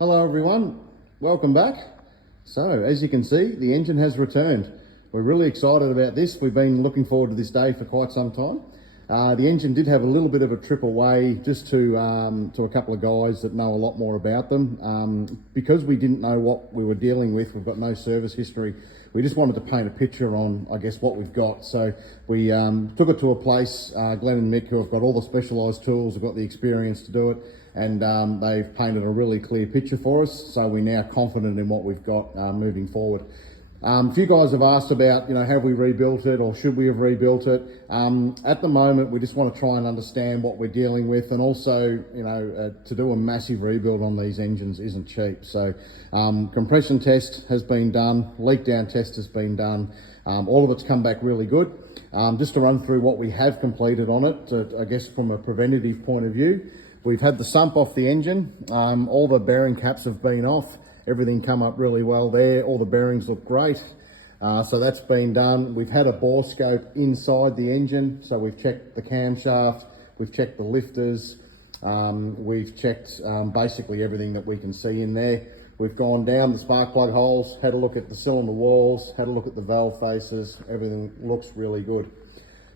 Hello everyone, welcome back. So as you can see, the engine has returned. We're really excited about this. We've been looking forward to this day for quite some time. The engine did have a little bit of a trip away just to a couple of guys that know a lot more about them. Because we didn't know what we were dealing with, we've got no service history. We just wanted to paint a picture on, I guess, what we've got. So we took it to a place, Glenn and Mick, who have got all the specialised tools, have got the experience to do it, and they've painted a really clear picture for us. So we're now confident in what we've got moving forward. A few guys have asked about, have we rebuilt it or should we have rebuilt it? At the moment, we just want to try and understand what we're dealing with, and also, to do a massive rebuild on these engines isn't cheap. So compression test has been done, leak down test has been done. All of it's come back really good. Just to run through what we have completed on it, I guess from a preventative point of view, we've had the sump off the engine. All the bearing caps have been off. Everything come up really well there. All the bearings look great. So that's been done. We've had a bore scope inside the engine. So we've checked the camshaft, we've checked the lifters, we've checked basically everything that we can see in there. We've gone down the spark plug holes, had a look at the cylinder walls, had a look at the valve faces. Everything looks really good.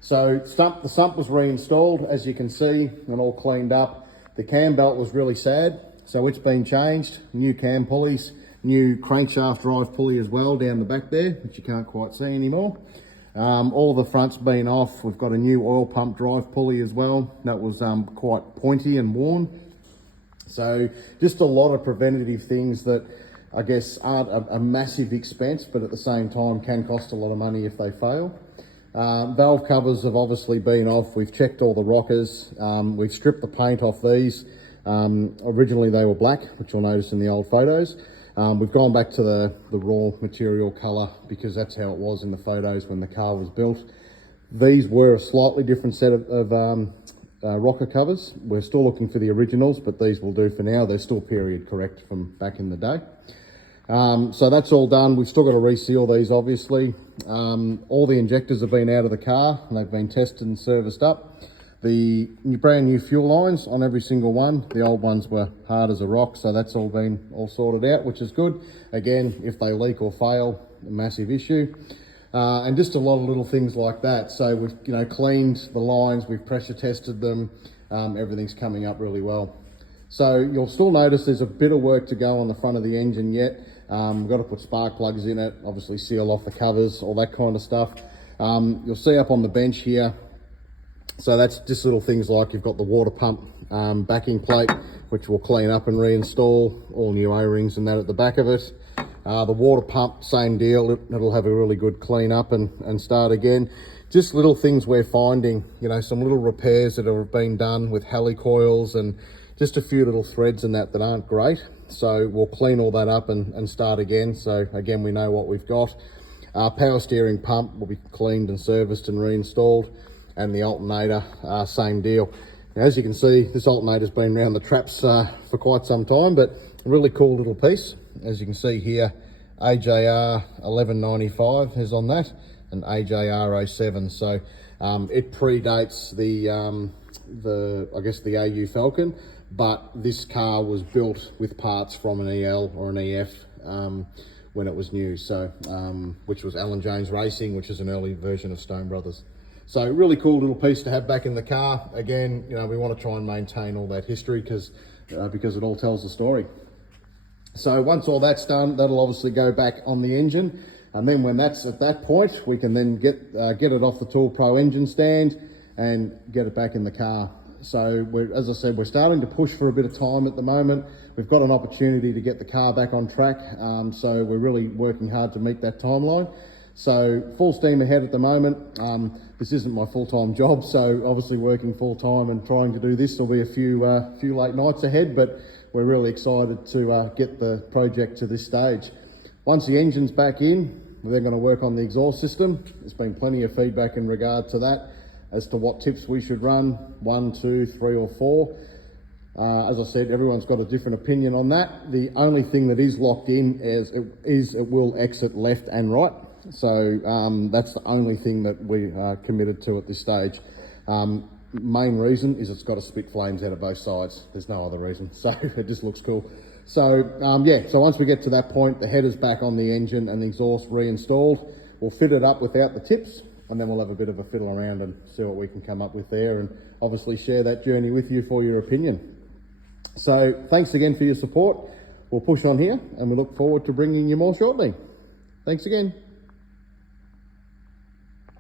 So the sump was reinstalled, as you can see, and all cleaned up. The cam belt was really sad. So it's been changed, new cam pulleys, new crankshaft drive pulley as well down the back there, which you can't quite see anymore. All the front's been off. We've got a new oil pump drive pulley as well. That was quite pointy and worn. So just a lot of preventative things that I guess aren't a massive expense, but at the same time can cost a lot of money if they fail. Valve covers have obviously been off. We've checked all the rockers. We've stripped the paint off these. Originally they were black, which you'll notice in the old photos. We've gone back to the raw material colour because that's how it was in the photos when the car was built. These were a slightly different set of rocker covers. We're still looking for the originals, but these will do for now. They're still period correct from back in the day. So that's all done. We've still got to reseal these, obviously. All the injectors have been out of the car and they've been tested and serviced up. The brand new fuel lines on every single one. The old ones were hard as a rock, so that's all been sorted out, which is good. Again, if they leak or fail, a massive issue. And just a lot of little things like that. So we've cleaned the lines, we've pressure tested them. Everything's coming up really well. So you'll still notice there's a bit of work to go on the front of the engine yet. We've got to put spark plugs in it, obviously seal off the covers, all that kind of stuff. You'll see up on the bench here. So that's just little things like you've got the water pump backing plate, which we'll clean up and reinstall, all new O-rings and that at the back of it. The water pump, same deal, it'll have a really good clean up and start again. Just little things we're finding, some little repairs that have been done with helicoils and just a few little threads and that aren't great. So we'll clean all that up and start again. So again, we know what we've got. Power steering pump will be cleaned and serviced and reinstalled. And the alternator, same deal. Now, as you can see, this alternator's been around the traps for quite some time, but a really cool little piece. As you can see here, AJR 1195 is on that, and AJR 07. So it predates the AU Falcon, but this car was built with parts from an EL or an EF when it was new. So which was Alan Jones Racing, which is an early version of Stone Brothers. So really cool little piece to have back in the car. Again, we want to try and maintain all that history because it all tells the story. So once all that's done, that'll obviously go back on the engine. And then when that's at that point, we can then get it off the Tool Pro engine stand and get it back in the car. So as I said, we're starting to push for a bit of time at the moment. We've got an opportunity to get the car back on track. So we're really working hard to meet that timeline. So full steam ahead at the moment. This isn't my full-time job, so obviously working full-time and trying to do this will be a few late nights ahead, but we're really excited to get the project to this stage. Once the engine's back in, we're then going to work on the exhaust system. There's been plenty of feedback in regard to that as to what tips we should run, 1, 2, 3 or 4. As I said, everyone's got a different opinion on that. The only thing that is locked in is it will exit left and right. So that's the only thing that we are committed to at this stage. main reason is it's got to spit flames out of both sides. There's no other reason. So it just looks cool. So yeah, so once we get to that point, the header's back on the engine and the exhaust reinstalled. We'll fit it up without the tips, and then we'll have a bit of a fiddle around and see what we can come up with there, and obviously share that journey with you for your opinion. So thanks again for your support. We'll push on here, and we look forward to bringing you more shortly. Thanks again.